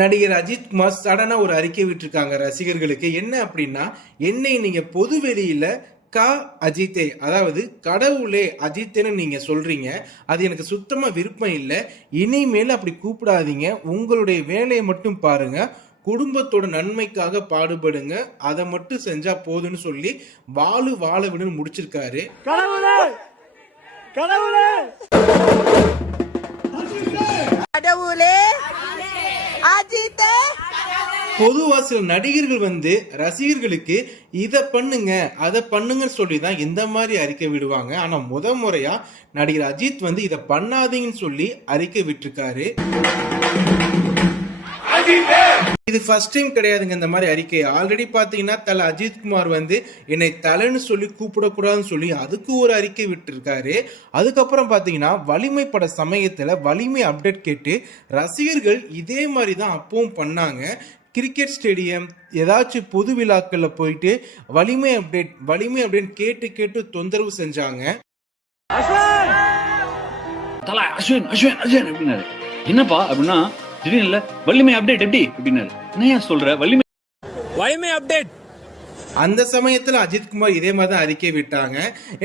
நடிகர் அஜித் குமார் சடனா ஒரு அறிக்கை விட்டுருக்காங்க ரசிகர்களுக்கு. என்ன அப்படின்னா, என்னை நீங்க பொது வெளியில அஜித்தே, அதாவது கடவுளே அஜித்தேன்னு நீங்க சொல்றீங்க, அது எனக்கு சுத்தமா விருப்பம் இல்லை. இனிமேல் அப்படி கூப்பிடாதீங்க. உங்களுடைய வேலையை மட்டும் பாருங்க, குடும்பத்தோட நன்மைக்காக பாடுபடுங்க, அதை மட்டும் செஞ்சா போதுன்னு சொல்லி வாழ விடுன்னு முடிச்சிருக்காரு. பொதுவா சில நடிகர்கள் ரசிகர்களுக்கு இதை பண்ணுங்க அதை பண்ணுங்கன்னு சொல்லி தான் இந்த மாதிரி அறிக்கை விடுவாங்க. ஆனா முறையா நடிகர் அஜித் இதை பண்ணாதீங்கன்னு சொல்லி அறிக்கை விட்டுருக்காரு. இது ஃபர்ஸ்ட் டைம் கிடையாதுங்க இந்த மாதிரி அறிக்கை. ஆல்ரெடி பாத்தீங்கன்னா தல அஜித் குமார் என்னை தலைன்னு சொல்லி கூப்பிடக்கூடாதுன்னு சொல்லி அதுக்கு ஒரு அறிக்கை விட்டுருக்காரு. அதுக்கப்புறம் பாத்தீங்கன்னா வலிமை பட சமயத்துல வலிமை அப்டேட் கேட்டு ரசிகர்கள் இதே மாதிரி தான் அப்பவும் பண்ணாங்க. கிரிக்கெட் ஸ்டேடியம் ஏதாச்சும் பொது விழாக்கள்ல போயிட்டு வலிமை அப்டேட் கேட்டு தொந்தரவு செஞ்சாங்க. என்னப்பா அப்படின்னா திடீர்னு வலிமை அப்டேட் எப்படி அப்படின்னாரு. என்ன சொல்ற வலிமை அப்டேட்? அந்த சமயத்துல அஜித் குமார் இதே மாதிரி தான் அறிக்கை விட்டாங்க.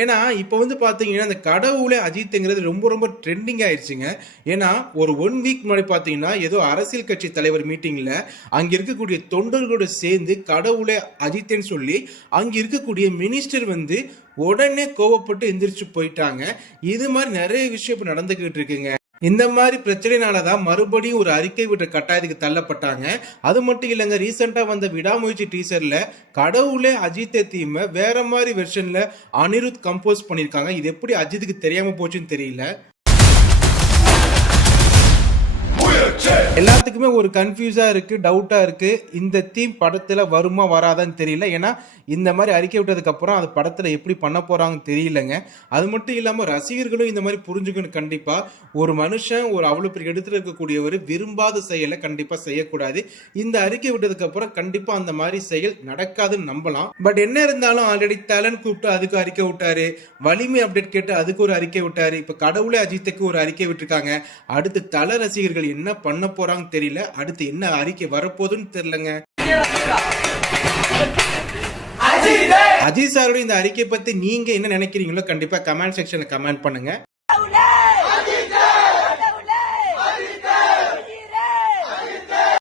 ஏன்னா இப்ப பாத்தீங்கன்னா இந்த கடவுளே அஜித்ங்கிறது ரொம்ப ட்ரெண்டிங் ஆயிடுச்சுங்க. ஏன்னா ஒரு 1 வீக் முன்னாடி பாத்தீங்கன்னா ஏதோ அரசியல் கட்சி தலைவர் மீட்டிங்ல அங்க இருக்கக்கூடிய தொண்டர்களோட சேர்ந்து கடவுளே அஜித்ன்னு சொல்லி அங்க இருக்கக்கூடிய மினிஸ்டர் உடனே கோவப்பட்டு எந்திரிச்சு போயிட்டாங்க. இது மாதிரி நிறைய விஷயம் இப்ப நடந்துகிட்டு இருக்குங்க. இந்த மாதிரி பிரச்சனைனாலதான் மறுபடியும் ஒரு அறிக்கை விட்ட கட்டாயத்துக்கு தள்ளப்பட்டாங்க. அது மட்டும் இல்லைங்க, ரீசெண்டா வந்த விடாமுயற்சி டீசர்ல கடவுளே அஜித்தை தீமை வேற மாதிரி வெர்ஷன்ல அனிருத் கம்போஸ் பண்ணிருக்காங்க. இது எப்படி அஜித்துக்கு தெரியாம போச்சுன்னு தெரியல. எல்லாத்துக்குமே ஒரு கன்ஃபியூஸா இருக்கு, டவுட்டா இருக்கு. இந்த தீம் படத்துல வருமா வராதான்னு தெரியல. ஏன்னா இந்த மாதிரி அறிக்கை விட்டதுக்கு அப்புறம் அது படத்துல எப்படி பண்ண போறாங்கன்னு தெரியலங்க. அது மட்டும் இல்லாம ரசிகர்களும் இந்த மாதிரி புரிஞ்சுக்கணும். கண்டிப்பா ஒரு மனுஷன் ஒரு அவ்வளவு பெரிய எடுத்துட்டு இருக்கக்கூடியவர் விரும்பாத செயலை கண்டிப்பா செய்யக்கூடாது. இந்த அறிக்கை விட்டதுக்கு அப்புறம் கண்டிப்பா அந்த மாதிரி செயல் நடக்காதுன்னு நம்பலாம். பட் என்ன இருந்தாலும் ஆல்ரெடி தலன் கூப்பிட்டு அதுக்கு அறிக்கை விட்டாரு, வலிமை அப்டேட் கேட்டு அதுக்கு ஒரு அறிக்கை விட்டாரு, இப்ப கடவுளே அஜித்துக்கு ஒரு அறிக்கை விட்டுருக்காங்க. அடுத்து தல ரசிகர்கள் என்ன பண்ண போறாங்க தெரியல. அடுத்து என்ன அறிக்கை வரப்போகுதுன்னு தெரியலங்க. அஜித் சாரோட இந்த அறிக்கை பத்தி நீங்க என்ன நினைக்கிறீங்களோ கண்டிப்பா கமெண்ட் செக்ஷன்ல கமெண்ட் பண்ணுங்க.